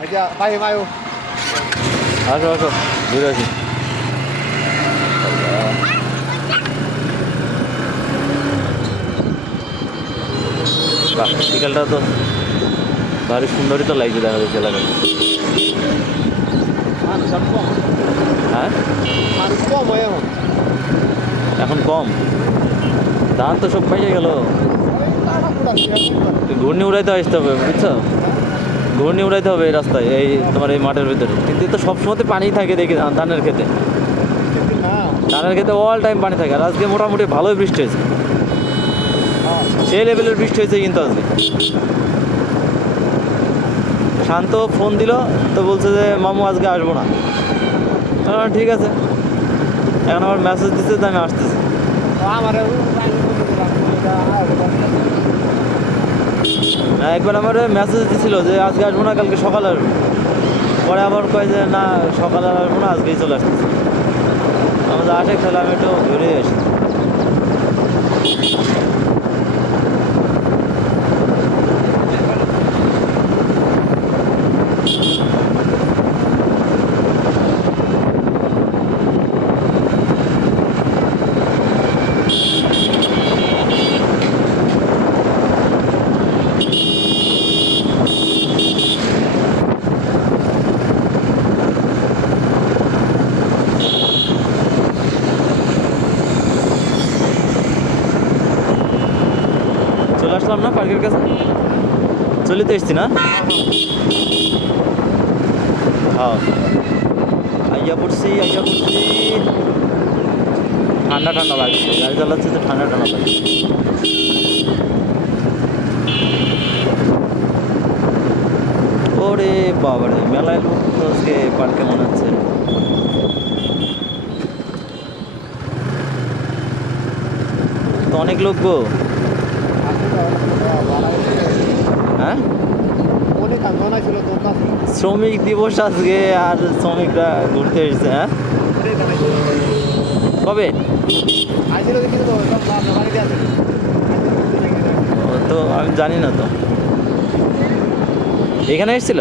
যে ভাই ভাইও আসো আসো ঘুরে আসি বিকালটা তো ভারী সুন্দরই তো লাগছে দেখা যাচ্ছে কম। হ্যাঁ? এখন। কম? ধান তো সব পাইয়ে গেল। ঘূর্ণি উড়াইতে আসতে হবে বুঝছ? ঘূর্ণি উড়াইতে হবে এই রাস্তায়, এই তোমার এই মাঠের ভিতরে। কিন্তু তো সবসময় পানি থাকে দেখি ধান- ধানের খেতে ধানের খেতে অল টাইম পানি থাকে। আর আজকে মোটামুটি ভালোই বৃষ্টি হয়েছে। সেই লেভেলের বৃষ্টি হয়েছে কিন্তু আজকে। শান্ত ফোন দিল, তো বলছে যে, মামু, আজকে আসব না। ঠিক আছে। এখন আমার মেসেজ দিচ্ছে যে আমি আসতেছি। আমার একবার আমার মেসেজ দিছিল যে আজকে আসব না, কালকে সকাল আসব। পরে আবার কয় যে, না, সকালে আসব না, আজকেই চলে আসতেছি। আমাদের আসে খেলা, আমি একটু ঘুরে আসি। আসলাম না, পার্কের কাছে। চলে তো এসছি না? হ্যাঁ। আইয়া পড়ছি আইয়া পড়ছি। ঠান্ডা ঠান্ডা লাগছে, গাড়ি চালাচ্ছে তো ঠান্ডা ঠান্ডা লাগছে। ওরে বাবারে, মেলায় লোক তো আজকে পার্কে মনে হচ্ছে। তো অনেক লোক গো। হ্যাঁ? অনেক দোকান শ্রমিক দিবস আজকে আর শ্রমিকরা ঘুরতে এসেছে হ্যাঁ? কবে? তো আমি জানি না তো। এখানে এসেছিল?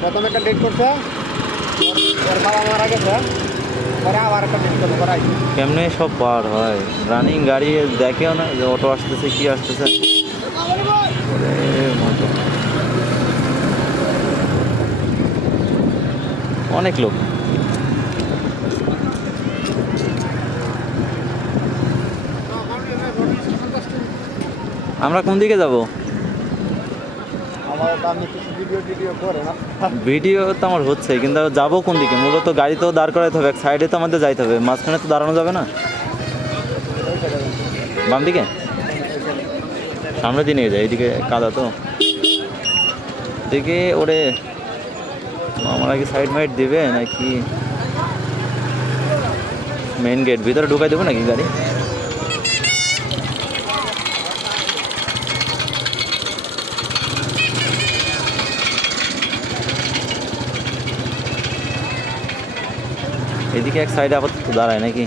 প্রথমে একটা ডেট করছে মারা গেছে পরে আবার একটা কেমনে সব পার হয়? রানিং গাড়ি দেখেও না যে অটো আসতেছে, কি আসতেছে ওরে মতো। অনেক লোক। আমরা কোন দিকে যাব? ভিডিও তো আমার হচ্ছে কিন্তু যাব কোন দিকে? মূলত গাড়ি তো দাঁড় করাইতে হবে এক সাইডে তো আমাদের যাইতে হবে। মাঝখানে তো দাঁড়ানো যাবে না? বাম দিকে? সামনের দিকে নিয়ে যায় এইদিকে কাদা তো। দেখে ওরে আমরা কি সাইড মাইড দিবে নাকি মেইন গেট ভিতরে ঢুকাই দেবো নাকি গাড়ি এদিকে এক সাইডে আপাতত দাঁড়ায় নাকি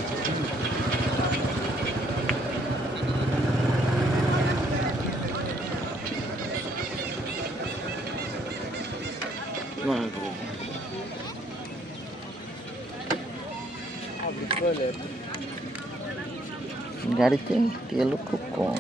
গাড়িতে তেলও খুব কম।